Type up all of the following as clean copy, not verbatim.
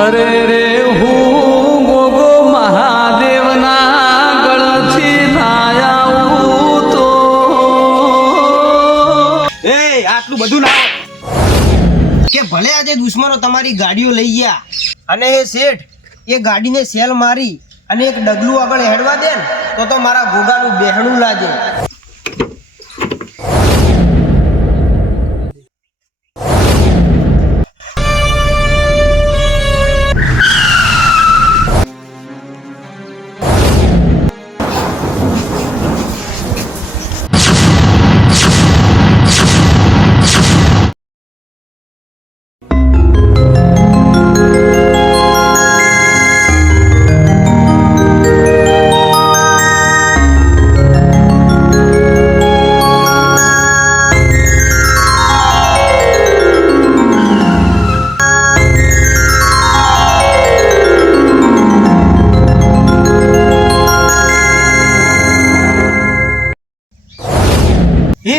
અરે રે હું ગોગો મહાદેવના ગળથી ના આવું તો એ આટલું બધું ના કે ભલે આજે દુશ્મનો તમારી ગાડીઓ લઈ ગયા અને એ શેઠ એ ગાડીને સેલ મારી અને એક ડગલું આગળ હેડવા દે ને તો મારા ગોગાનું બેહણું લાગે.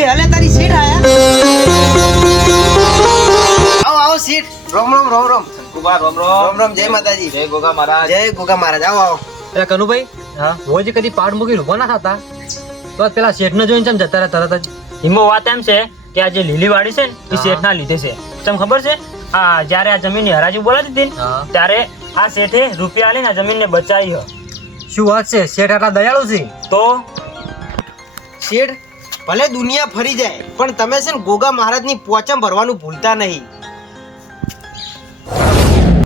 એ હલે તારી સીટ આયા. આવો આવો સીટ. રોમ રોમ રોમ રોમ. કુબા રોમ રોમ રોમ રોમ. જય માતાજી. જય ગોગા મહારાજ. જય ગોગા મહારાજ. આવો આવો. એ કનુભાઈ હા રોજ કદી પાડ મૂકી ઉભા ના થતા તો પેલા શેઠને જોઈને ચમ જતા રહ્યા તરત જ. હિમો વાત એમ છે કે આ જે લીલી વાડી છે ને એ શેઠ ના લીધે છે. તમને ખબર છે આ જ્યારે આ જમીનની હરાજી બોલાતી હતી ને હા. ત્યારે આ શેઠે રૂપિયા લઈને આ જમીનને બચાવી હ. શું વાત છે શેઠ આટલા દયાળુ છે? તો શેઠ ભલે દુનિયા ફરી જાય પણ તમે છે ને ગોગા મહારાજની પોચમ ભરવાનું ભૂલતા નહીં.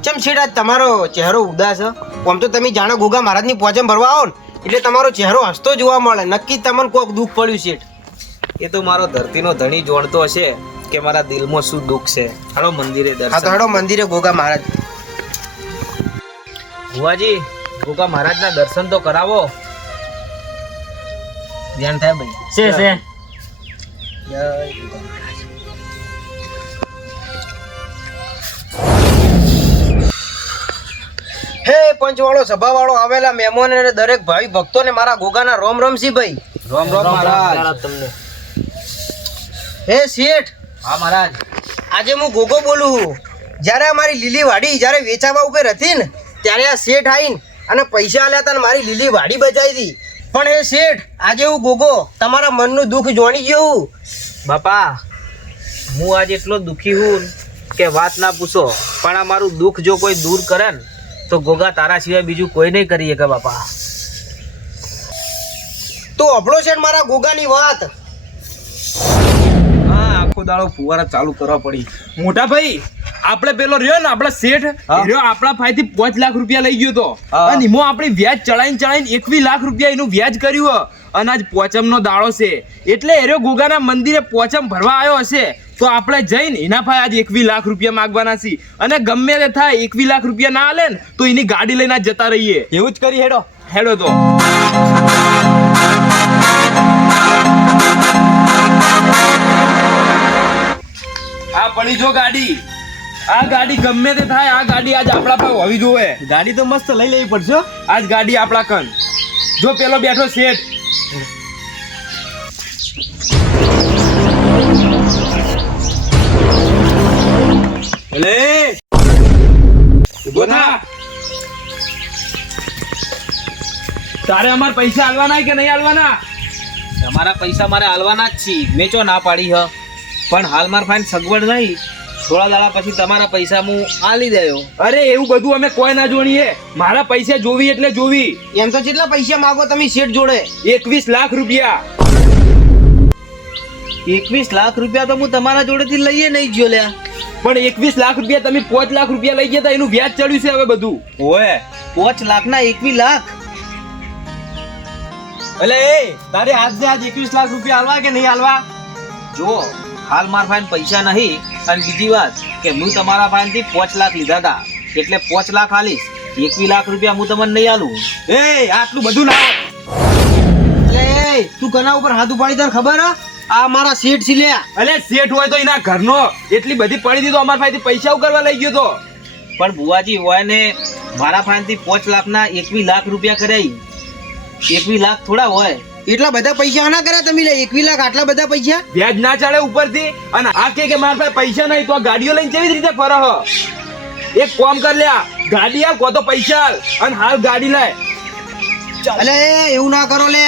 ચમ શેઠ આજ તમારો ચહેરો ઉદાસ છે? આમ તો તમે જાણો ગોગા મહારાજની પોચમ ભરવા આવો ને એટલે તમારો ચહેરો હસતો જોવા મળે. નક્કી તમને કોઈક દુઃખ પડ્યું શેઠ. એ તો મારો ધરતીનો ધણી જોણતો હશે કે મારા દિલમાં શું દુઃખ છે. હાલો મંદિરે હા તો દર્શન. હેડો મંદિરે ગોગા મહારાજ. ભુવાજી ગોગા મહારાજના દર્શન તો કરાવો. ધ્યાન થાય ભાઈ. છે છે હે પંચવાળો સભાવાળો આવેલા મહેમાનો અને દરેક ભાઈ ભક્તોને મારા ગોગાના રોમ રોમ સી ભાઈ. રોમ રોમ મહારાજ. તમને હે શેઠ હા મહારાજ. આજે હું ગોગો બોલું. જ્યારે અમારી લીલી વાડી જ્યારે વેચાવા ઉપર હતી ને ત્યારે આ શેઠ આવીને અને પૈસા આલ્યા હતા ને મારી લીલી વાડી બચાવી હતી. પણ એ શેઠ આજે હું ગોગો તમારા મનનું દુઃખ જોણી ગયો હું. બાપા હું આજ એટલો દુઃખી હું કે વાત ના પૂછો. પણ આ મારું દુઃખ જો કોઈ દૂર કરે ને તો ગોગા તારા સિવાય બીજું કોઈ નહીં કરી શકે બાપા. તો અભળો શેઠ મારા ગોગાની વાત. હા આખો દાડો ફુવારા ચાલુ કરવા પડી. મોટા ભાઈ આપણે પેલો રહ્યો ને આપણા શેઠ રહ્યો આપણા ફાઈથી 5 લાખ રૂપિયા લઈ ગયો તો અને એમાં આપણે વ્યાજ ચડાઈને 21 લાખ રૂપિયા એનું વ્યાજ કર્યું અને આજ પોચમનો દાડો છે એટલે એર્યો ગોગાના મંદિરે પોચમ ભરવા આવ્યો હશે તો આપણે જઈને એના ભાઈ આજ 21 લાખ રૂપિયા માંગવાના છીએ અને ગમે તે થાય 21 લાખ રૂપિયા ના આલે ને તો એની ગાડી લઈને આજ જતા રહીએ. એવું જ કરી હેડો. હેડો તો આ પડી જો ગાડી. આ ગાડી ગમે તે થાય આ ગાડી આજ આપણા પાસે હોવી જોઈએ. ગાડી તો મસ્ત લઈ લેવી પડશે. આજ ગાડી આપણા કન. જો પેલો બેઠો શેઠ. લે ઉભો થા. તારે અમાર પૈસા આલવાના કે નહીં આલવાના? તમારા પૈસા મારે આલવાના જ છીએ. મેં ચો ના પાડી હ. પણ હાલ માર ફાઈન સગવડ નહીં. થોડા દાડા પછી તમારા પૈસા હું આલી દેયો. અરે એવું બધું અમે કોઈ ના જોણીએ. મારા પૈસા જોવી એટલે જોવી. એમ તો કેટલા પૈસા માંગો તમે શેઠ જોડે? 21 લાખ રૂપિયા. 21 લાખ રૂપિયા તો હું તમારા જોડેથી લઈએ નહીં ગયો લ્યા. પણ 21 લાખ રૂપિયા તમે 5 લાખ રૂપિયા લઈ ગયા તા એનું વ્યાજ ચડ્યું છે હવે બધું. ઓય 5 લાખના 21 લાખ. એટલે એ તારે આજે આજ 21 લાખ રૂપિયા આલવા કે નહીં આલવા? જો હાલ માર ફાઈન પૈસા નહીં અને બીજી વાત કે હું તમારા ફાઈનથી 5 લાખ લીધા હતા એટલે 5 લાખ આલીશ. 21 લાખ રૂપિયા હું તમને નહીં આલું. એ આટલું બધું ના. એટલે તું કના ઉપર હાથ ઉપાડી તને ખબર હે? આ મારા શેઠ છે લ્યા. અલે શેઠ હોય તો એના ઘરનો એટલી બધી પડી દીધો અમારા પાસેથી પૈસા ઉકરવા લઈ ગયો તો. પણ બુવાજી હોય ને મારા ફાઈનથી 5 લાખના 21 લાખ રૂપિયા કર્યા. 21 લાખ થોડા હોય. એટલા બધા પૈસા ના કર્યા તમે? 21 લાખ આટલા બધા પૈસા? વ્યાજ ના ચાલે ઉપરથી અને આ કે મારા પાસે પૈસા નહીં તો આ ગાડીઓ લઈને કેવી રીતે ફરે હ? એક કામ કર લ્યા ગાડી આપ કો તો પૈસા આલ અને હાલ ગાડી લાય. અલે એવું ના કરો લે.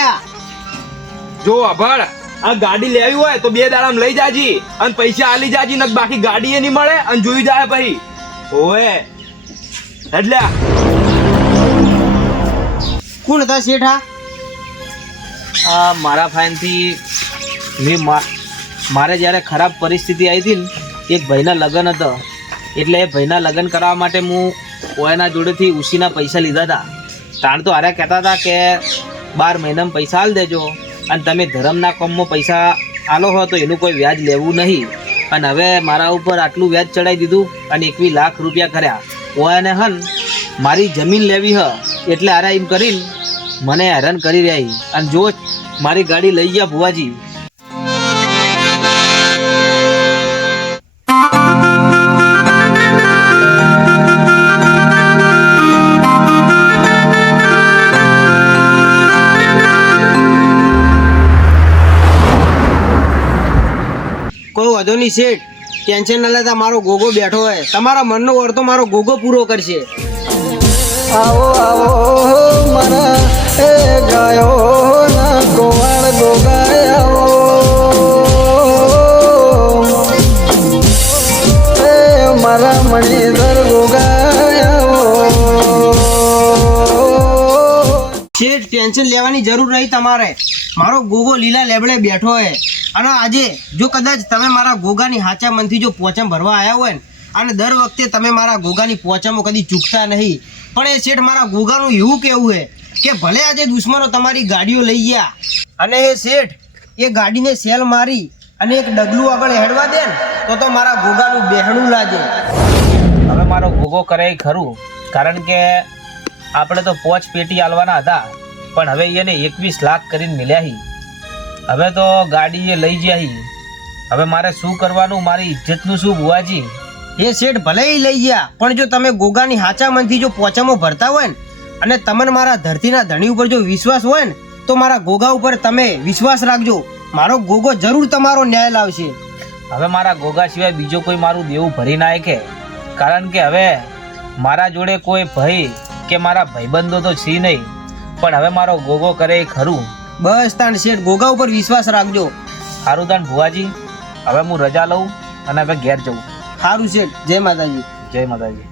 જો આભાર આ ગાડી લેવી હોય તો 2 દાડામાં લઈ જાજી અને પૈસા આલી જાજી ને બાકી ગાડી એ નહીં મળે અને જોઈ જાય પછી. ઓએ એટલે કોણ હતા શેઠા? આ મારા ફાઇનથી મારે જ્યારે ખરાબ પરિસ્થિતિ આવી હતી ને એક ભાઈના લગ્ન હતો એટલે એ ભાઈના લગ્ન કરવા માટે હું ઓયના જોડેથી ઉસીના પૈસા લીધા હતા. તાણ તો હારે કહેતા હતા કે 12 મહિનામાં પૈસા આલ દેજો અને તમે ધર્મના કામમાં પૈસા આલો હો તો એનું કોઈ વ્યાજ લેવું નહીં. અને હવે મારા ઉપર આટલું વ્યાજ ચડાવી દીધું અને 21 લાખ રૂપિયા કર્યા. ઓયાને હન મારી જમીન લેવી હ એટલે હારે એમ કરીને મને હેરાન કરી રહ્યા. અને જો મારી ગાડી લઈ ગયા ભુવાજી. કોઈ વાંધો નહીં શેઠ, ટેન્શન ના લેતા. મારો ગોગો બેઠો હોય, તમારા મનનો અર્થો મારો ગોગો પૂરો કરશે. આવો આવો મારા એ ગાયો ના ગોવાળ ગોગાયાઓ એ મારા મણિધર ગોગાયાઓ. શેઠ ટેન્શન લેવાની જરૂર નહીં તમારે. મારો ગોગો લીલા લેબડે બેઠો હોય અને આજે જો કદાચ તમે મારા ગોગાની હાચા મનથી જો પોચમ ભરવા આવ્યા હોય ને અને દર વખતે તમે મારા ગોગાની પોચમો કદી ચૂકતા નહીં, પણ એ શેઠ મારા ગોગાનું એવું કેવું છે કે ભલે આજે દુશ્મનો તમારી ગાડીઓ લઈ ગયા અને એ શેઠ એ ગાડીને સેલ મારી અને એક ડગલું આગળ હેડવા દે ને તો મારા ગોગાનું બેહણું લાગે. હવે મારો ભોગો કરે એ ખરું, કારણ કે આપણે તો 5 પેટી આલવાના હતા પણ હવે એને 21 લાખ કરીને મળ્યા. હવે તો ગાડી એ લઈ ગયા. હવે મારે શું કરવાનું? મારી ઇજ્જતનું શું ભુવાજી? એ શેઠ ભલે ઈ લઈ ગયા પણ જો તમે ગોગાની હાચા મનથી જો પોચમો ભરતા હોય ને અને તમને મારા ધરતીના ધણી ઉપર જો વિશ્વાસ હોય ને તો મારા ગોગા ઉપર તમે વિશ્વાસ રાખજો. મારો ગોગો જરૂર તમારો ન્યાય લાવશે. હવે મારા ગોગા સિવાય બીજો કોઈ મારું દેવું ભરી ના શકે, કારણ કે હવે મારા જોડે કોઈ ભાઈ કે મારા ભાઈબંધો તો છે નહીં. પણ હવે મારો ગોગો કરે એ ખરું. બસ તાણ શેઠ ગોગા ઉપર વિશ્વાસ રાખજો. સારું તાણ ભુવાજી, હવે હું રજા લઉં અને હવે ઘેર જઉં. સારું શેઠ, જય માતાજી. જય માતાજી.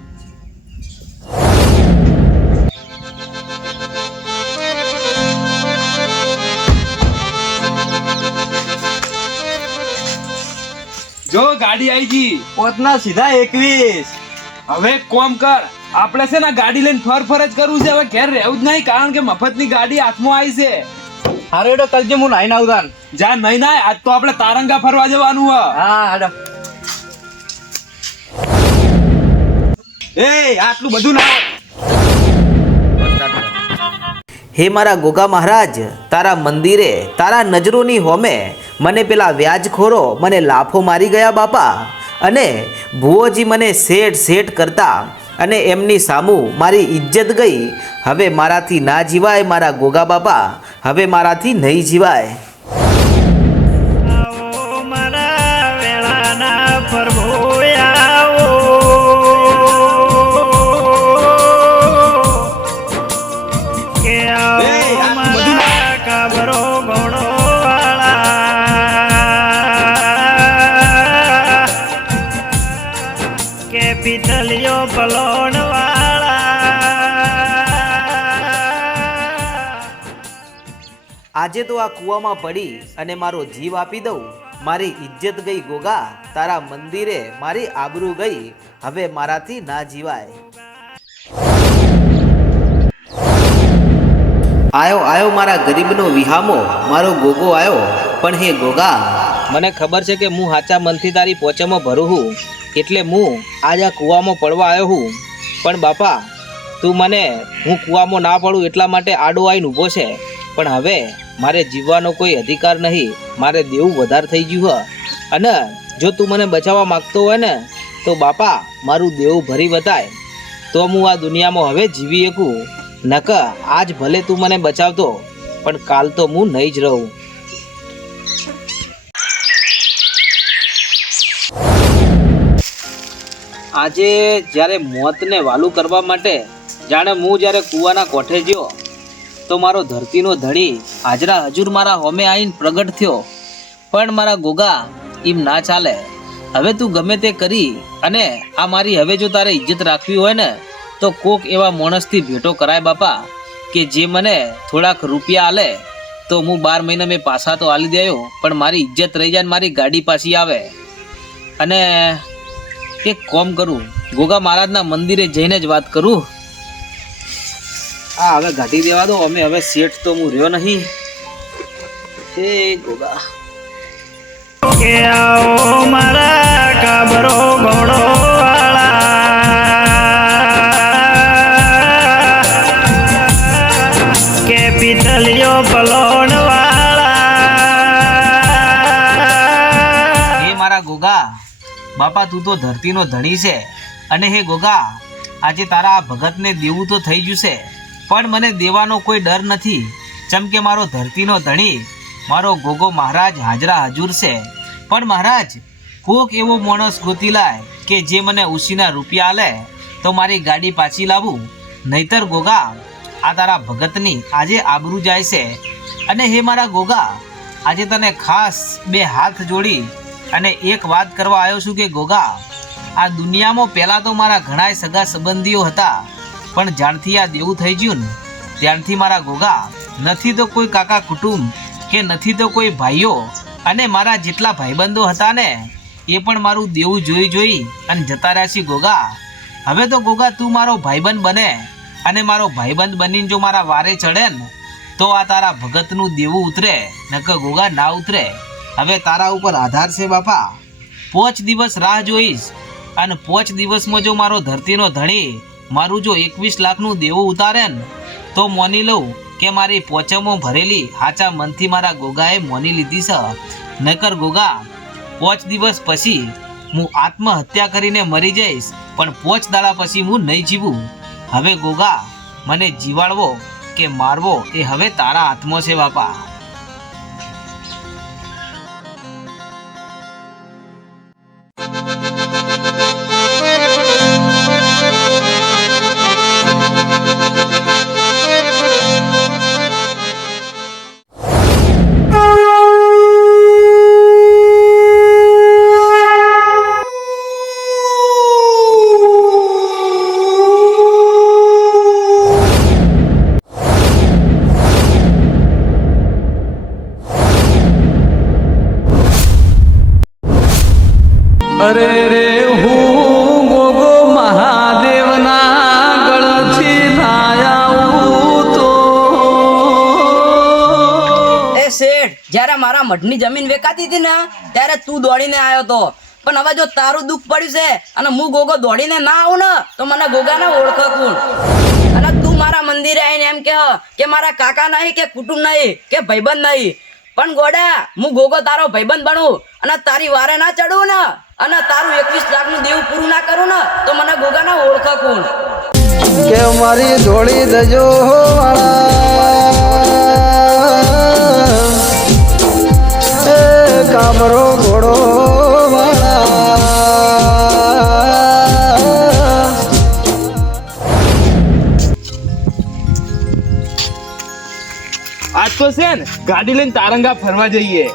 જો ગાડી આવી ગઈ. પોતના સીધા 21. હવે કોમ કર, આપણે છે ને ગાડી લઈને ફર જ કરવું છે. હવે ઘેર રહેવું જ નહીં, કારણ કે મફતની ગાડી હાથમાં આવી છે. હારે એડો કરજે, હું નાઈને આવતાન. જા નહીં ના, આજ તો આપણે તારંગા ફરવા જવાનું હ. હા હાડો. એ આટલું બધું ના હે મારા ગોગા મહારાજ, તારા મંદિરે તારા નજરોની હોમે મને પેલા વ્યાજખોરો મને લાફો મારી ગયા બાપા. અને ભુવોજી મને શેઠ કરતા અને એમની સામું મારી ઇજ્જત ગઈ. હવે મારાથી ના જીવાય મારા ગોગા બાપા, હવે મારાથી નહીં જીવાય. આજે તો આ કૂવામાં પડી અને મારો જીવ આપી દઉં. મારી ઇજ્જત ગઈ ગોગા, તારા મંદિરે મારી આબરૂ ગઈ. હવે મારાથી ના જીવાય. આયો મારા ગરીબનો વિહામો, મારો ગોગો આયો. પણ હે ગોગા, મને ખબર છે કે હું હાચા મનથી તારી પોચમાં ભરું હું, એટલે હું આજ આ કૂવામાં પડવા આવ્યો હું. પણ બાપા, તું મને હું કૂવામાં ના પડું એટલા માટે આડો આવીને ઊભો છે. પણ હવે મારે જીવવાનો કોઈ અધિકાર નહીં. મારે દેવું વધારે થઈ ગયું હ. અને જો તું મને બચાવવા માંગતો હોય ને તો બાપા મારું દેવું ભરી બતાય તો હું આ દુનિયામાં હવે જીવી શકું. નક આજ ભલે તું મને બચાવતો પણ કાલ તો હું નહીં જ રહું. આજે જ્યારે મોતને વાલું કરવા માટે જાણે હું જ્યારે કૂવાના કોઠે ગયો તો મારો ધરતીનો ધણી હાજરા હજુર મારા હોમે આવીને પ્રગટ થયો. પણ મારા ગોગા એમ ના ચાલે. હવે તું ગમે તે કરી અને આ મારી હવે જો તારે ઇજ્જત રાખવી હોય ને તો કોક એવા માણસથી ભેટો કરાય બાપા કે જે મને થોડાક રૂપિયા આલે તો હું 12 મહિના મેં પાછા તો આલી દેયો પણ મારી ઇજ્જત રહી જાય ને મારી ગાડી પાછી આવે. અને એક કોમ કરું, ગોગા મહારાજના મંદિરે જઈને જ વાત કરું. આ હવે ગાડી દેવા દો, અમે હવે શેઠ તો હું રહ્યો નહીં. એ ગોગા કે આવો મારા કાબરો ઘોડો વાળા કે પિતલિયો પલોણ વાળા. હે મારા ગોગા બાપા, તું તો ધરતીનો ધણી છે અને હે ગોગા આજે તારા આ ભગતને દેવું તો થઈ ગયું છે પણ મને દેવાનો કોઈ ડર નથી. ચમ કે મારો ધરતીનો ધણી મારો ગોગો મહારાજ હાજરા હજુર છે. પણ મહારાજ કોક એવો માણસ ગોતી લાય કે જે મને ઉશીના રૂપિયા આલે તો મારી ગાડી પાછી લાવું. નહીતર ગોગા આ તારા ભગતની આજે આબરૂ જાય છે. અને હે મારા ગોગા આજે તને ખાસ 2 હાથ જોડી અને એક વાત કરવા આવ્યો છું કે ગોગા આ દુનિયામાં પહેલાં તો મારા ઘણાય સગા સંબંધીઓ હતા પણ જ્યારથી આ દેવું થઈ ગયું ને ત્યારથી મારા ગોગા નથી તો કોઈ કાકા કુટુંબ કે નથી તો કોઈ ભાઈઓ અને મારા જેટલા ભાઈબંધો હતા ને એ પણ મારું દેવું જોઈ અને જતા રહ્યા છે ગોગા. હવે તો ગોગા તું મારો ભાઈબંધ બને અને મારો ભાઈબંધ બનીને જો મારા વારે ચડે ને તો આ તારા ભગતનું દેવું ઉતરે નકર ગોગા ના ઉતરે. હવે તારા ઉપર આધાર છે બાપા. 5 દિવસ રાહ જોઈશ અને 5 દિવસમાં જો મારો ધરતીનો ધણી મારું જો 21 લાખનું દેવું ઉતારે ને તો મોની લઉં કે મારી પોચમો ભરેલી હાચા મનથી મારા ગોગાએ મોની લીધી છે. નકર ગોગા 5 દિવસ પછી હું આત્મહત્યા કરીને મરી જઈશ પણ 5 દાડા પછી હું નહીં જીવું. હવે ગોગા મને જીવાડવો કે મારવો એ હવે તારા હાથમાં છે બાપા. અરે રે હું ગોગો મહાદેવના ગળથી ના આવું તો એ શેઠ, જ્યારે મારા મઢની જમીન વેચાતી હતી ને ત્યારે તું દોડીને આવ્યો તો પણ હવે જો તારું દુઃખ પડ્યું છે અને હું ગોગો દોડીને ના આવું ને તો મને ગોગાને ઓળખે કોણ? અને તું મારા મંદિરે આવીને એમ કે મારા કાકા નહીં કે કુટુંબ નહીં કે ભાઈબંધ નહીં પણ ગોડા હું ગોગો તારો ભાઈબંધ બનું અને તારી વારે ના ચડવું ને અને તારું 21 લાખનું દેવું પૂરું ના કરું ને તો મને ગોગાના ઓળખે કોણ? કે મારી ધોળી દજો વાળા કામરો ઘોડો આજ તો છે ને ગાડી લઈને તારંગા ફરવા જઈએ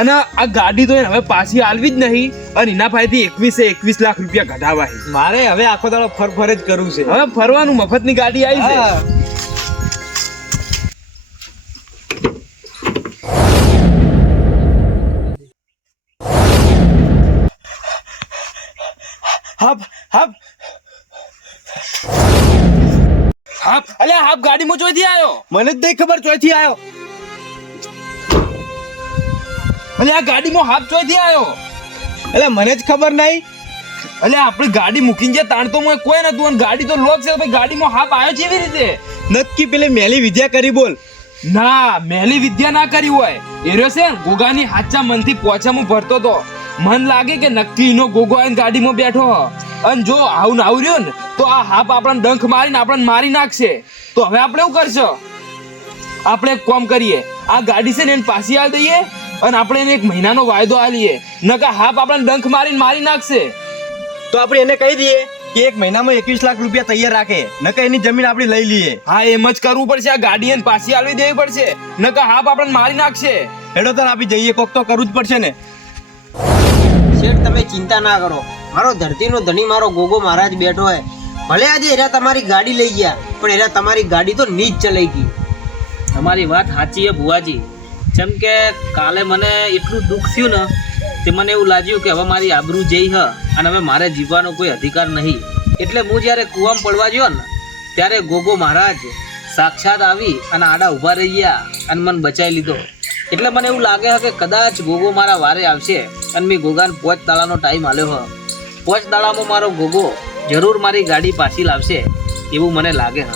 અને આ ગાડી તો એને હવે પાછી આલવી જ નહીં અને એના પાસેથી 21 લાખ રૂપિયા ઘટાવાય. મારે હવે આખો દાડો ફર જ કરવું છે. હવે ફરવાનું મફતની ગાડી આવી છે. હાપ હાપ હાપ અલ્યા હાપ ગાડીમાં ચોથી આવ્યો? મને જ નહીં ખબર ચોથી આવ્યો. અલ્યા આ ગાડીમાં હાપ ચોથી આવ્યો? એટલે મને જ ખબર નહીં. અલ્યા આપણે ગાડી મૂકીને જે તાણતો મોય કોઈ નતું અને ગાડી તો લોક છે ભાઈ, ગાડીમાં હાપ આવ્યો છે એવી રીતે? નક્કી પેલી મેલી વિદ્યા કરી બોલ. ના મેલી વિદ્યા ના કરી હોય. એર્યો છે ને ગોગાની હાચા મનથી પોછામાં ભરતો તો મન લાગે કે નક્કી એનો ગોગો આવીને ગાડીમાં બેઠો અને જો આવું ને આવું રહ્યો ને તો આ હાપ આપણને ડંખ મારીને આપણને મારી નાખશે. તો હવે આપણે શું કરશો? આપણે એક કામ કરીએ, આ ગાડી છે ને એને પાછી આલી દઈએ અને આપણે એને 1 મહિનાનો વાયદો આલીએ નકા હાપ આપણને ડંખ મારીને મારી નાખશે. તો આપણે એને કહી દઈએ કે 1 મહિનામાં 21 લાખ રૂપિયા તૈયાર રાખે, નકર એની જમીન આપણે લઈ લઈએ. હા એમ જ કરવું પડશે. આ ગાડી એને પાછી આલવી દેવી પડશે, નકર હાપ આપણને મારી નાખશે. હેડો તને આપી જઈએ, કોક તો કરવું જ પડશે ને. શેઠ તમે ચિંતા ના કરો, મારો ધરતીનો ધણી મારો ગોગો મહારાજ બેઠો હે. ભલે આજે એરા તમારી ગાડી લઈ ગયા, પણ એરા તમારી ગાડી તો નીચ ચલાઈ ગઈ. તમારી વાત સાચી છે ભુવાજી. જેમ કે કાલે મને એટલું દુઃખ થયું ને તે મને એવું લાગ્યું કે હવે મારી આબરૂ જઈ હ અને હવે મારે જીવવાનો કોઈ અધિકાર નહીં. એટલે હું જ્યારે કૂવામાં પડવા ગયો ને ત્યારે ગોગો મહારાજ સાક્ષાત આવી અને આડા ઊભા રહી ગયા અને મને બચાવી લીધો. એટલે મને એવું લાગે છે કે કદાચ ગોગો મારા વારે આવશે અને મેં ગોગાને 5 દાડાનો ટાઈમ આલ્યો હ. 5 દાડામાં મારો ગોગો જરૂર મારી ગાડી પાછી લાવશે એવું મને લાગે હ.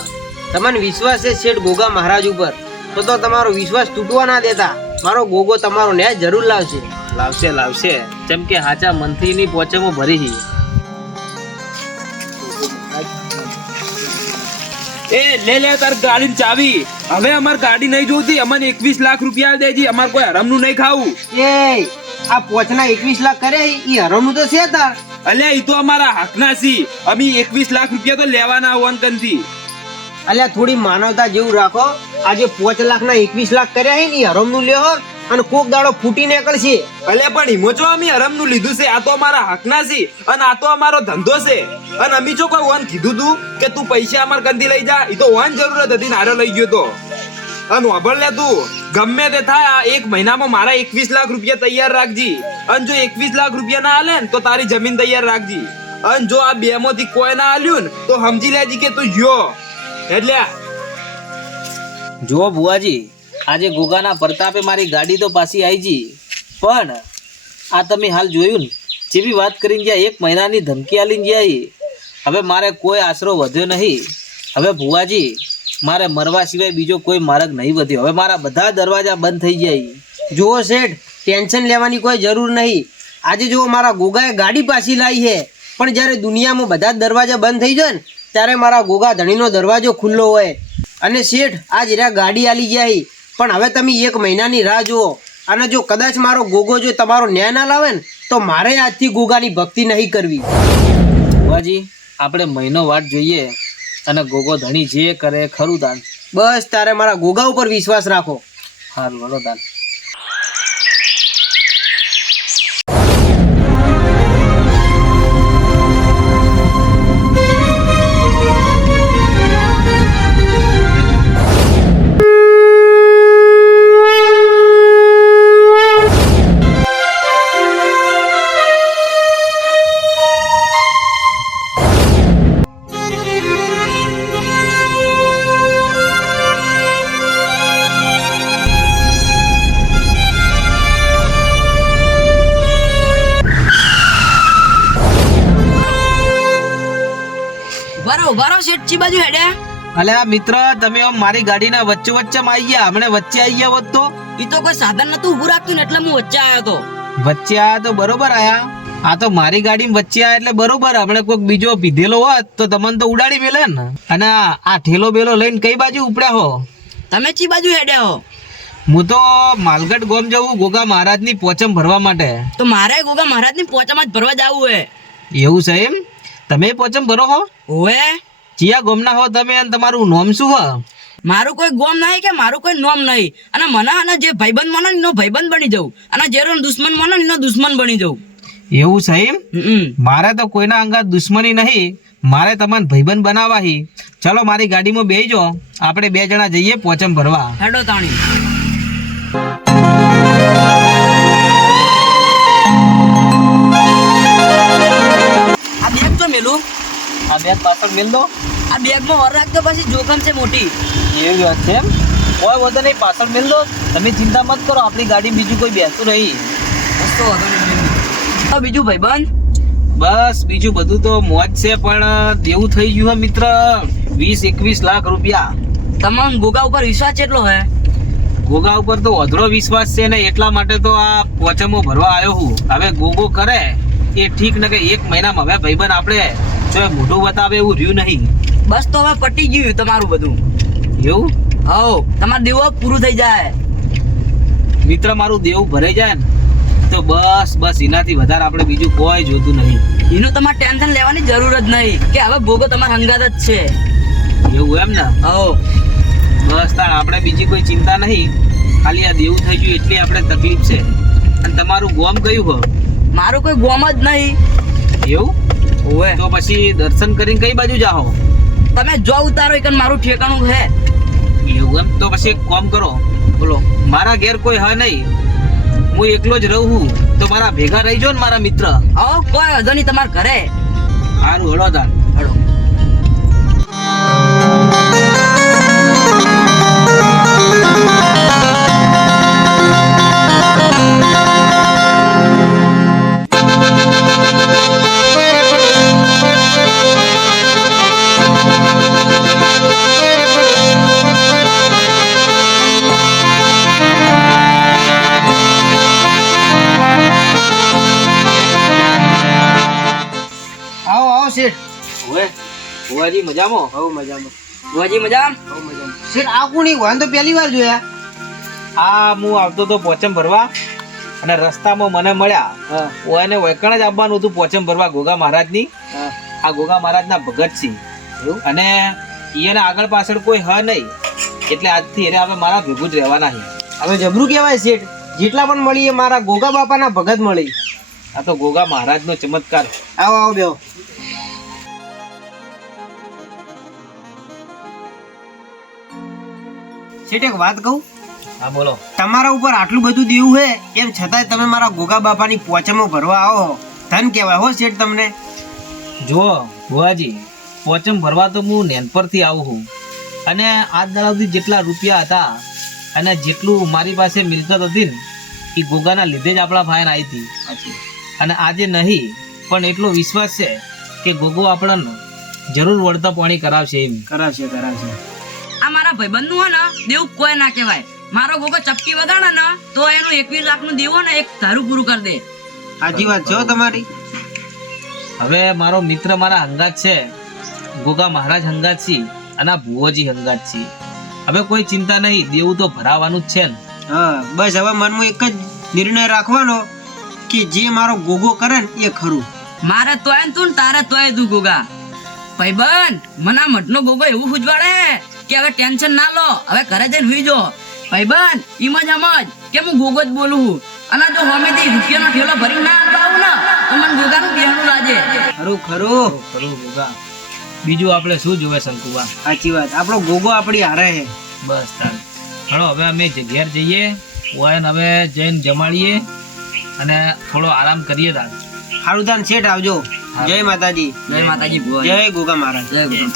તમને વિશ્વાસ છે શેઠ ગોગા મહારાજ ઉપર, તો તમારો વિશ્વાસ તૂટવા ના દેતા. મારો ગોગો તમારો ન્યાય જરૂર લાવશે. લાવશે લાવશે. જેમ કે હાચા મંત્રીની પોચેમાં ભરી હી. એ લે તાર ગાડીની ચાવી. હવે અમાર ગાડી નહીં જોતી, અમને 21 લાખ રૂપિયા દેજી. અમાર કોઈ હરામનું નહીં ખાવું. એ આ પોચના 21 લાખ કરે ઈ હરામનું તો છે તાર. અલ્યા ઈ તો અમારા હકના છી. અમે 21 લાખ રૂપિયા તો લેવાના વંકનથી. અલ્યા થોડી માનવતા જેવું રાખો. આજે 5 લાખના 21 લાખ કર્યા હે ને ઈ હરામનું લ્યો અને કોક દાડો ફૂટી નીકળશે. અલ્યા પણ ઈમો જો અમે હરામનું લીધું છે. આ તો અમારા હકના છે અને આ તો અમારો ધંધો છે. અને અમે જો કોઈ વન કીધું તું કે તું પૈસા અમાર કંથી લઈ જા, ઈ તો વન જરૂરત હતી ને હારે લઈ ગયો તો. અને વાપર લે તું ગમે તે થાય, આ 1 મહિનામાં મારા 21 લાખ રૂપિયા તૈયાર રાખજી. અને જો 21 લાખ રૂપિયા ના આલે ને તો તારી જમીન તૈયાર રાખજી. અને જો આ 2 માંથી કોઈ ના આલ્યું ને તો સમજી લેજી કે તું યો. એટલે જુઓ ભુવાજી, આજે ગોગાના પ્રતાપે મારી ગાડી તો પાછી આવી ગઈ, પણ આ તમે હાલ જોયું ને જેવી વાત કરીને ગયા 1 મહિનાની ધમકી આલીને ગયા. હવે મારે કોઈ આશરો વધ્યો નહીં. હવે ભુવાજી મારે મરવા સિવાય બીજો કોઈ માર્ગ નહીં વધ્યો. હવે મારા બધા દરવાજા બંધ થઈ જાય. જુઓ શેઠ, ટેન્શન લેવાની કોઈ જરૂર નહીં. આજે જો મારા ગોગાએ ગાડી પાછી લાવી છે, પણ જ્યારે દુનિયામાં બધા દરવાજા બંધ થઈ જાય ને ત્યારે મારા ગોગા ધણીનો દરવાજો ખુલ્લો હોય. અને શેઠ આજ એરા ગાડી આલી ગયા, પણ હવે તમે 1 મહિનાની રાહ જુઓ. અને જો કદાચ મારો ગોગો જો તમારો ન્યાય ના લાવે ને તો મારે આજથી ગોગાની ભક્તિ નહીં કરવી. ભુવાજી આપણે મહિનો વાટ જોઈએ અને ગોગો ધણી જે કરે ખરું દાન. બસ તારે મારા ગોગા ઉપર વિશ્વાસ રાખો. સારું વડો દાન. ઉભારો શેઠ ચી બાજુ હેડ્યા? અલ્યા મિત્ર તમે આમ મારી ગાડીના વચ્ચે આવી ગયા. હમણે વચ્ચે આવી ગયા હોત તો ઈ તો કોઈ સાધન નતું ઊભું રાખતું ને એટલે હું વચ્ચે આવ્યો તો. વચ્ચે આયા તો બરોબર આયા. આ તો મારી ગાડીમાં વચ્ચે આયા એટલે બરોબર. હમણે કોઈક બીજો પીધેલો હોત તો તમને તો ઉડાડી મેલે ને. અને આ ઠેલો બેલો લઈને કઈ બાજુ ઉપડ્યા હો? તમે ચી બાજુ હેડ્યા હો? હું તો માલગઢ ગામ જવું ગોગા મહારાજની પોચમ ભરવા માટે. તો મારે ગોગા મહારાજની પોચામાં જ ભરવા જવું હે. એવું છે એમ? તમે પોચમ ભરો હો? ઓએ ચિયા ગોમના હો તમે અને તમારું નામ શું હો? મારું કોઈ ગોમ નહીં કે મારું કોઈ નોમ નહીં. અને મને અને જે ભાઈબંધ મને એનો ભાઈબંધ બની જવું અને જેનો દુશ્મન મને એનો દુશ્મન બની જવું. એવું છે એમ? મારે તો કોઈના અંગાત દુશ્મની નહીં. મારે તમને ભાઈબંધ બનાવવા હી. ચલો મારી ગાડીમાં બેસજો, આપણે 2 જણા જઈએ પોચમ ભરવા. હેડો તાણી. આ બેગ તો મેલું. આ બેગ પાછળ મેલ દો. આ બેગમાં ઓર રાખજો, પછી જોખમ છે મોટી. એવી વાત છે એમ? કોઈ વધુ નહીં, પાછળ મેલ દો. તમે ચિંતા મત કરો, આપણી ગાડી બીજું કોઈ બેસતું નહીં. વસ્તુ હતો નહીં. બીજું ભાઈબંધ બસ બીજું બધું તો મોજ છે, પણ દેવું થઈ ગયું હે મિત્ર 20-21 લાખ રૂપિયા. તમામ ગોગા ઉપર વિશ્વાસ કેટલો હે? ગોગા ઉપર તો અધરો વિશ્વાસ છે ને, એટલા માટે તો આ પોચમો ભરવા આવ્યો હું. હવે ગોગો કરે એ ઠીક ને કે 1 મહિનામાં હવે ભાઈબંધ આપણે જો મોઢું બતાવે એવું રહ્યું નહીં. બસ તો હવે પટી ગયું તમારું બધું. એવું? હો તમારું દેવું પૂરું થઈ જાય. મિત્ર મારું દેવું ભરાઈ જાય ને તો બસ એનાથી વધારે આપણે બીજું કોઈ જોતું નહીં. એનું તમારે ટેન્શન લેવાની જરૂર જ નહીં કે હવે ગોગો તમારા હંગાત જ છે. એવું એમ ને? હો બસ તાણ આપણે બીજી કોઈ ચિંતા નહીં. ખાલી આ દેવું થઈ ગયું એટલી આપણે તકલીફ છે. અને તમારું ગોમ કયું હો? મારું કોઈ ગોમ જ નહીં. એવું? ઓવે તો પછી દર્શન કરીને કઈ બાજુ જાઓ? તમે જો ઉતારો એક મારું ઠેકાણું છે. એવું એમ? તો પછી એક કામ કરો, બોલો. મારા ઘેર કોઈ હ નહીં, હું એકલો જ રહું છું, તો મારા ભેગા રહી જો ને મારા મિત્ર. આવો કોઈ વાંધો નહીં તમારા ઘરે. સારું હળો તાણ. હળો. આવો આવો શેઠ. ઓવે ઓવાજી મજામાં? બહુ મજામાં. ભુવાજી મજા? શેઠ આ કોની વાન તો પહેલી વાર જોયા. આ હું આવતો તો પોચમ ભરવા અને રસ્તામાં મને મળ્યા. ઓને વૈકણ જ આવવાનું હતું પોચમ ભરવા ગોગા મહારાજની. આ ગોગા મહારાજના ભગત છે અને એને આગળ પાછળ કોઈ હ નહીં, એટલે આજથી એને હવે મારા ભેગું જ રહેવાના છે. હવે જબરું કહેવાય શેઠ, જેટલા પણ મળીએ મારા ગોગા બાપાના ભગત મળી. આ તો ગોગા મહારાજનો ચમત્કાર. આવો આવો બેહો. શેઠ એક વાત કહું, હા બોલો. તમારા ઉપર આટલું બધું દેવું છે એમ છતાંય તમે મારા ગોગા બાપાની પોચમો ભરવા આવો, ધન કહેવાય હો શેઠ તમને. જુઓ ભુવાજી, પોચમ ભરવા તો હું નેનપરથી આવું છું અને આજ દાડા સુધી જેટલા રૂપિયા હતા અને જેટલું મારી પાસે મિલકત હતી ને એ ગોગાના લીધે જ આપણા ભાઈને આવી હતી. અને આજે નહીં પણ એટલો વિશ્વાસ છે કે ગોગો આપણને જરૂર વળતા પાણી કરાવશે એમ. કરાવશે કરાવશે. આ મારા ભાઈબંધનું હોય ને દેવું કોઈ ના કહેવાય. મારો ગોગો ચપટી વગાડે ને તો એનું 21 લાખનું દેવું ને એક ધારું પૂરું કરી દે. સાચી વાત છે હો તમારી. હવે મારો મિત્ર મારા હંગાત છે, ગોગા મહારાજ હંગાત છે અને આ ભુવોજી હંગાત છે. હવે કોઈ ચિંતા નહીં, દેવું તો ભરાવાનું જ છે ને. હા બસ હવે મનમાં એક જ નિર્ણય રાખવાનો કે જે મારો ગોગો કરે ને એ ખરું. મારે તોય તું ને તારે તોય તું ગોગા. ભાઈબંધ મને આ મઠનો ગોગો એવું ખુજવાડે કે હવે ટેન્શન ના લો, હવે ઘરે જઈને હુઈ જો. ભાઈબંધ ઈમ જ કે હું ગોગો જ બોલું છું અને જો હોમેથી રૂપિયાનો ઠેલો ભરી ના આવું ને તો મને ગોગાનું બેહણું લાગે. ખરું ખરું. ખરું ગોગા, બીજું આપણે શું જોવે શંકુબા? સાચી વાત, આપણો ગોગો આપણી હારે છે. બસ તાર હળો હવે અમે ઘેર જઈએ, વાયન હવે જઈને જમાડીએ અને થોડો આરામ કરીએ. તાર સારું તાન શેઠ આવજો. જય માતાજી. જય માતાજી ભુવા. જય ગોગા મહારાજ. જય ગોગા.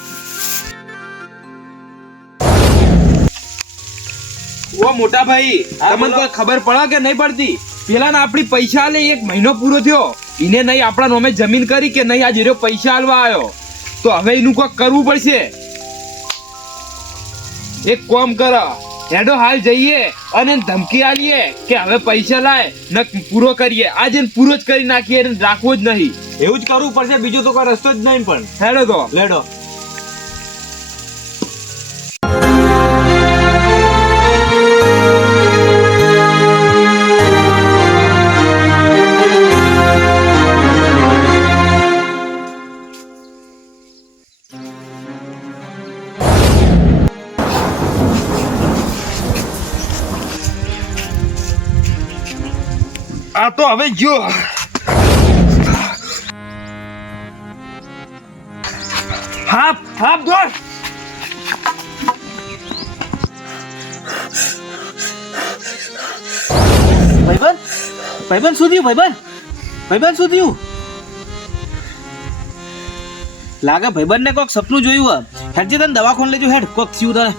ઓ મોટા ભાઈ, તમને કોઈ ખબર પડે કે નહીં પડતી? પેલા ને આપણી પૈસા આલે 1 મહિનો પૂરો થયો, એને નહીં આપણા નોમે જમીન કરી કે નહીં આજે પૈસા આલવા આવ્યો, તો હવે એનું કોઈ કરવું પડશે. એક કામ કરો, હેડો હાલ જઈએ અને ધમકી આલીએ કે હવે પૈસા લાય ને પૂરો કરીએ. આજે પૂરો જ કરી નાખીએ, એને રાખવો જ નહીં. એવું જ કરવું પડશે, બીજો તો કોઈ રસ્તો જ નહીં. પણ હેડો તો લેડો. આ તો હવે જો હાપ હાપ દોડ. ભાઈબંધ શું થયું? ભાઈબંધ શું થયું? લાગે ભાઈબંધ ને કોક સપનું જોયું. હેડ જે તને દવાખાને લેજો. હેડ કોક થયું તારે.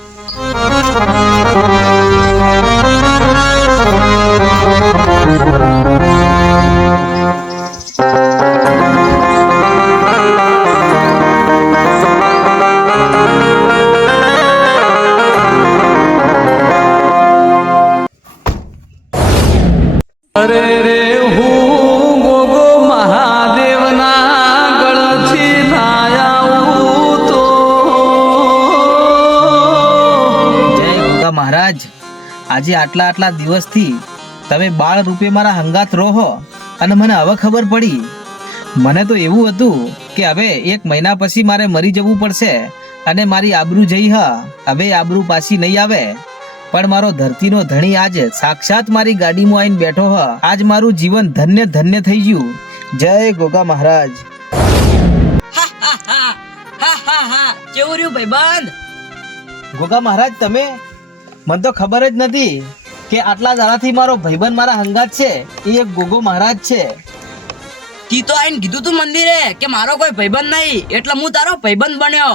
મહારાજ આજે આટલા દિવસથી તમે બાળ રૂપે મારા હંગાત રહો અને મને હવે ખબર પડી. મને તો એવું હતું કે હવે 1 મહિના પછી મારે મરી જવું પડશે અને મારી આબરૂ જઈ હવે આબરૂ પાછી નહીં આવે. પણ મારો ધરતીનો ધણી આજ સાક્ષાત મારી ગાડીમાં આવીને બેઠો આજ મારું જીવન ધન્ય ધન્ય થઈ ગયું. જય ગોગા મહારાજ. કેવું રહ્યું ભાઈબંધ? ગોગા મહારાજ તમે, મને તો ખબર જ નથી કે આટલા દાડાથી મારો ભાઈબંધ મારા હંગાત છે એ એક ગોગો મહારાજ છે. તી તો આઈને કીધું તું મંદિરે કે મારો કોઈ ભાઈબંધ નહીં, એટલે હું તારો ભાઈબંધ બન્યો.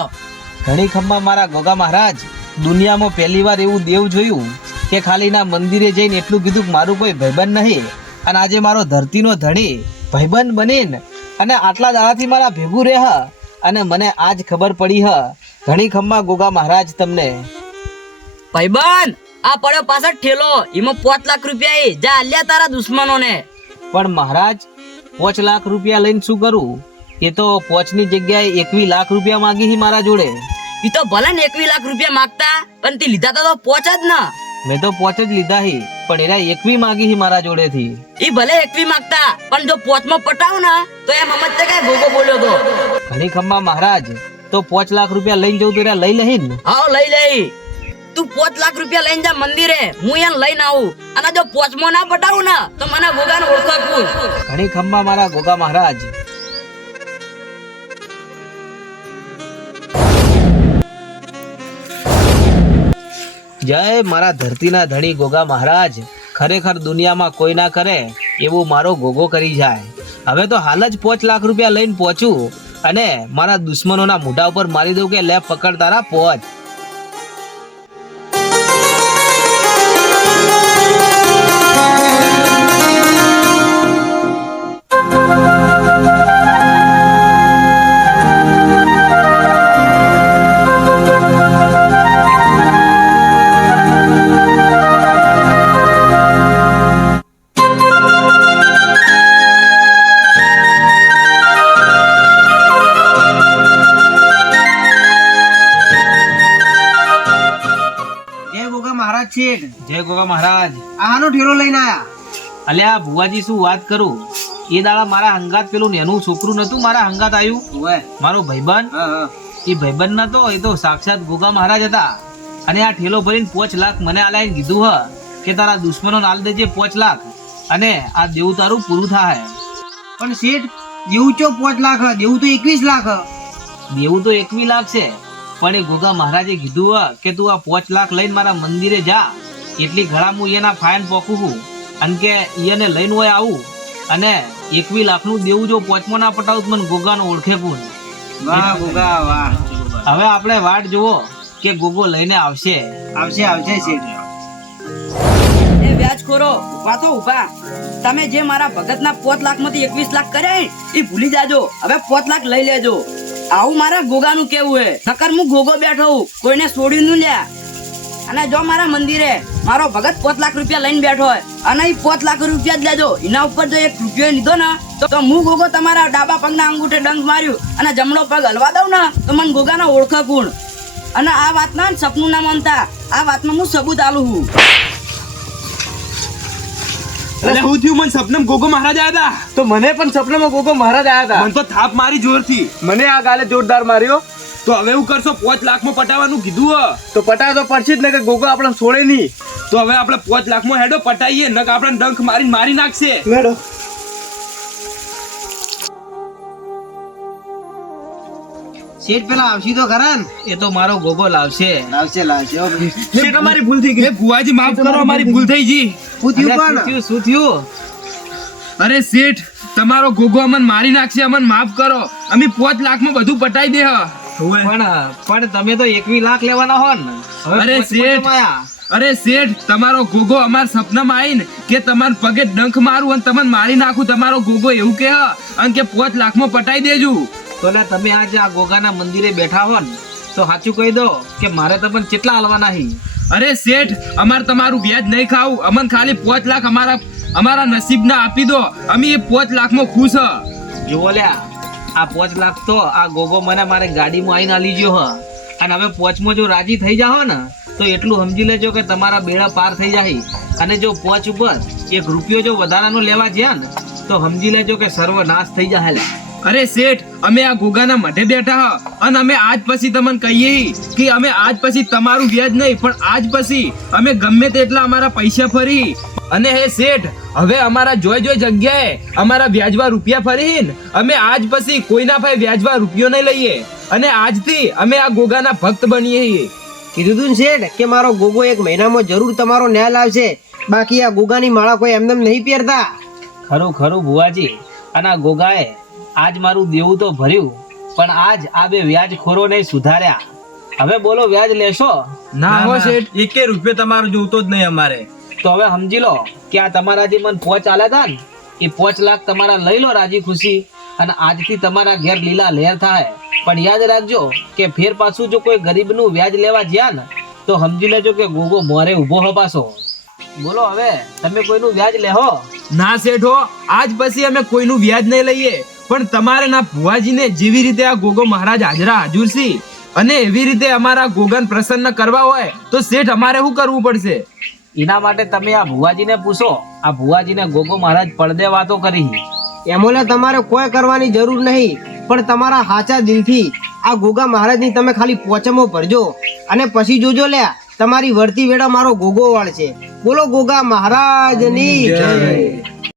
ઘણી ખમ્મા મારા ગોગા મહારાજ, દુનિયામાં પહેલી વાર એવું દેવ જોયું કે ખાલી ના મંદિરે જઈને એટલું કીધું કે મારું કોઈ ભાઈબંધ નહીં, અને આજે મારો ધરતીનો ધણી ભાઈબંધ બનીને અને આટલા દાડાથી મારા ભેગું રહે અને મને આજ ખબર પડી ઘણી ખમ્મા ગોગા મહારાજ તમને. ભાઈબંધ, આ પડ્યો પાછળ ઠેલો, એમાં 5 લાખ રૂપિયા જા આલ્યા તારા દુશ્મનોને. પણ મહારાજ 5 લાખ રૂપિયા લઈને શું કરું? એ તો 5 ની જગ્યાએ 21 લાખ રૂપિયા માંગી મારા જોડે. ઈ તો ભલે ને 21 લાખ રૂપિયા માંગતા, પણ તે લીધા તો 5 જ ના. મેં તો 5 જ લીધા હી, પણ એના 21 માંગી મારા જોડેથી. ઈ ભલે 21 માંગતા, પણ જો 5 માં પટાવ ને તો એમ સમજતે કે ગોગો બોલ્યો તો. ઘણી ખમ્મા મહારાજ, તો 5 લાખ રૂપિયા લઈને જવું તો એરા લઈ લહીન. હાવ લઈ લઈ. તું 5 લાખ રૂપિયા લઈને જા મંદિરે, હું એને લઈને આવું. અને જો 5 માં ના પટાવું ને તો મને ગોગાને ઓળખાવું. ઘણી ખમ્મા મારા ગોગા મહારાજ. જય મારા ધરતીના ધણી ગોગા મહારાજ. ખરેખર દુનિયામાં કોઈ ના કરે એવું મારો ગોગો કરી જાય. હવે તો હાલ જ 5 લાખ રૂપિયા લઈને પહોંચું અને મારા દુશ્મનોના મોઢા ઉપર મારી દઉં કે લે પકડ તારા 5. જય ગોગા મહારાજ. આનો ઠેલો લઈને આયા. અલ્યા ભુવાજી, શું વાત કરું, એ દાડા મારા હંગાત પેલું નેનું છોકરું નતું મારા હંગાત આવ્યું, મારો ભાઈબંધ. એ ભાઈબંધ નતો, એ તો સાક્ષાત ગોગા મહારાજ હતા. અને આ ઠેલો ભરીને 5 લાખ મને આલાઈને કીધું કે તારા દુશ્મનો નાલ દેજે 5 લાખ અને આ દેવું તારું પૂરું થાય. પણ શેઠ, દેવું ચો 5 લાખ, દેવું તો 21 લાખ. દેવું તો 21 લાખ છે, પણ એ ગોગા મહારાજે કીધું કે તું આ 5 લાખ લઈને મારા મંદિરે જા, એટલી ઘડા હું એના ફાયન પોકું છું અને કે એને લઈને હોય આવું, અને 21 લાખનું દેવું જો 5 ના પટાવું મને ગોગાનો ઓળખે કોણ. વાહ ગોગા વાહ. હવે આપણે વાટ જુઓ કે ગોગો લઈને આવશે. આવશે આવશે શેઠ. એ વ્યાજખોરો, ઉભા તો ઉભા. તમે જે મારા ભગતના 5 લાખમાંથી 21 લાખ કર્યા એ ભૂલી જાજો. હવે 5 લાખ લઈ લેજો. આવું મારા ગોગાનું કેવું હે, નકર હું ગોગો બેઠો હું, કોઈને છોડ્યું ન લ્યા. અને જો મારા મંદિરે મારો ભગત 5 લાખ રૂપિયા લઈને બેઠો હોય અને એ 5 લાખ રૂપિયા જ લેજો. એના ઉપર જો 1 રૂપિયો લીધો ને તો હું ગોગો તમારા ડાબા પગના અંગૂઠે ડંખ માર્યું અને જમણો પગ હલવા દઉં ને તો મને ગોગાના ઓળખે કોણ. અને આ વાતના સપનું ના માનતા, આ વાતમાં હું સબૂત આલું છું. અરે હું થયું, મને સપનામાં ગોગો મહારાજ આયા હતા. તો મને પણ સપનામાં ગોગો મહારાજ આયા હતા. મને તો થાપ મારી જોરથી. મને આ ગાલે જોરદાર માર્યો. તો હવે એવું કરશો, 5 લાખમાં પટાવવાનું કીધું તો પટાવ તો પડશે જ ને, કે ગોગો આપણે છોડે નહીં. તો હવે આપણે 5 લાખમાં હેડો પટાઈએ, નક આપણે ડંખ મારી નાખશે. મેડો શેઠ પેલા આવશી તો ખરા ને? એ તો મારો ગોગો લાવશે. લાવશે લાવશે. શેઠ, અમારી ભૂલ થઈ ગઈ. ભુવાજી માફ કરો, અમારી ભૂલ થઈ ગઈ. હું થયું અલ્યા, કોણ? શું થયું? અરે શેઠ, તમારો ગોગો અમને મારી નાખશે, અમને માફ કરો. અમે 5 લાખમાં બધું પટાઈ દે. પણ તમે તો 21 લાખ લેવાના હો ને. હવે અરે 5 શેઠ, આયા. અરે શેઠ, તમારો ગોગો અમારા સપનામાં આવીને કે તમારા પગે ડંખ મારું અને તમને મારી નાખું, તમારો ગોગો એવું કે અને કે 5 લાખમાં પટાઈ દેજો. તો લે તમે આજે આ ગોગાના મંદિરે બેઠા હો ને તો સાચું કહી દો કે મારે તમને કેટલા હાલવાના હી. અરે શેઠ, અમારે તમારું વ્યાજ નહીં ખાવું, અમને ખાલી 5 લાખ અમારા નસીબના આપી દો. અમે એ 5 લાખમાં ખુશ હ. જુઓ લ્યા, આ 5 લાખ તો આ ગોગો મને મારે ગાડીમાં આવીને આલી ગયો હ, અને હવે 5માં જો રાજી થઈ જાઓ ને તો એટલું સમજી લેજો કે તમારા બેડા પાર થઈ જાય. અને જો પોચ ઉપર 1 રૂપિયો જો વધારાનો લેવા જ્યાં ને તો સમજી લેજો કે સર્વનાશ થઈ જાય. અરે શેઠ, અમે આ ગોગાના મઢે બેઠા હ અને અમે આજ પછી તમને કહીએ કે અમે આજ પછી તમારું વ્યાજ નહીં પણ આજ પછી અમે ગમે તેટલા અમારા પૈસા ફરી. અને હે શેઠ, હવે અમારા જોઈ જગ્યાએ અમારા વ્યાજવા રૂપિયા ફરી ને અમે આજ પછી કોઈના ભાઈ વ્યાજવા રૂપિયો નહીં લઈએ અને આજથી અમે આ ગોગાના ભક્ત બનીએ છીએ. કીધું તું ને શેઠ કે મારો ગોગો 1 મહિનામાં જરૂર તમારો ન્યાય લાવશે. બાકી આ ગોગાની માળા કોઈ એમને નહીં પહેરતા. ખરું ખરું ભુવાજી. અને આ ગોગાએ આજ મારું દેવું તો ભર્યું પણ આજ આ બે વ્યાજખોરોને સુધાર્યા. હવે બોલો, વ્યાજ લેશો? ના હો શેઠ, 1 રૂપિયો તમારો જોતો જ નહીં અમારે. તો હવે સમજી લો કે આ તમારા જે મને પોચ આલ્યા હતા ને એ 5 લાખ તમારા લઈ લો રાજી ખુશી અને આજથી તમારા ઘેર લીલા લહેર થાય. પણ યાદ રાખજો કે ફેર પાછું જો કોઈ ગરીબનું વ્યાજ લેવા જ્યાં ને તો સમજી લેજો કે ગોગો મોરે ઊભો હપાશો. બોલો હવે તમે કોઈનું વ્યાજ લેહો? ના શેઠો, આજ પછી અમે કોઈનું વ્યાજ નહીં લઈએ. પણ તમારે ના ભુવાજીને જેવી રીતે આ ગોગો મહારાજ હાજરા હાજુર છે અને એવી રીતે અમારા ગોગાને પ્રસન્ન કરવા હોય તો શેઠ અમારે શું કરવું પડશે? એના માટે તમે આ ભુવાજીને પૂછો. આ ભુવાજીને ગોગો મહારાજ પડદે વાતો કરી. એમોલે તમારે કોઈ કરવાની જરૂર નહીં પણ તમારા સાચા દિલથી આ ગોગા મહારાજની તમે ખાલી પોચમો ભરજો અને પછી જોજો લ્યા તમારી વર્તી વેળા મારો ગોગો વાળશે. બોલો ગોગા મહારાજની જય.